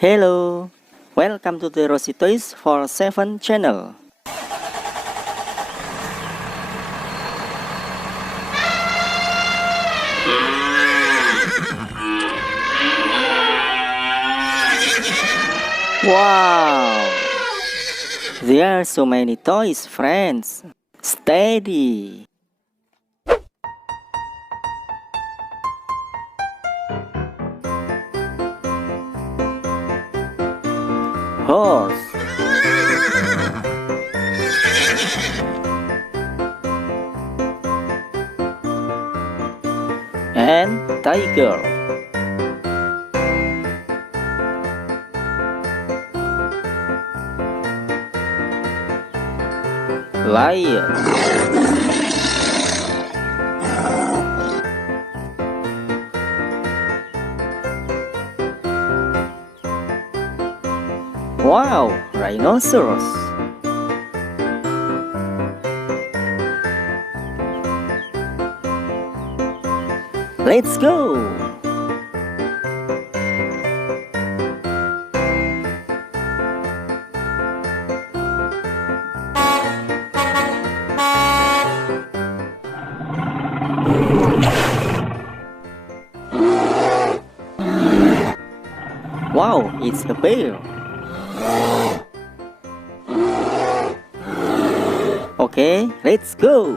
Hello, welcome to the Rosy Toys for 7 channel. Wow, there are so many toys, friends. Steady. Horse. And tiger. Lion. Wow, rhinoceros. Let's go. Wow, it's a bear. Okay, let's go.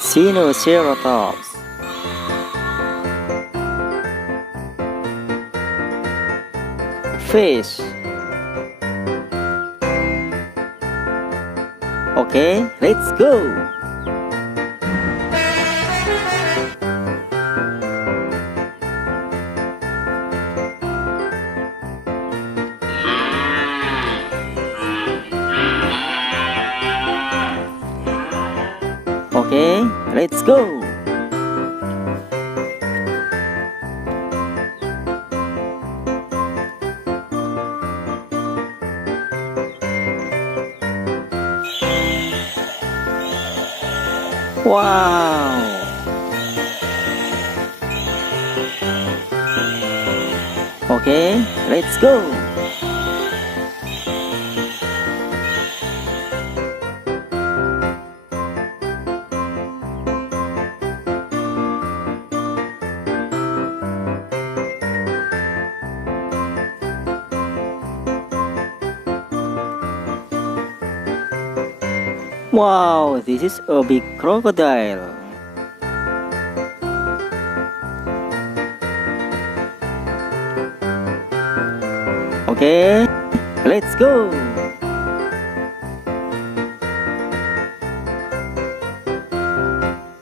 Sinoceratops. Fish. Okay, let's go. Okay, let's go. Wow! Okay, let's go! Wow, this is a big crocodile. Okay, let's go.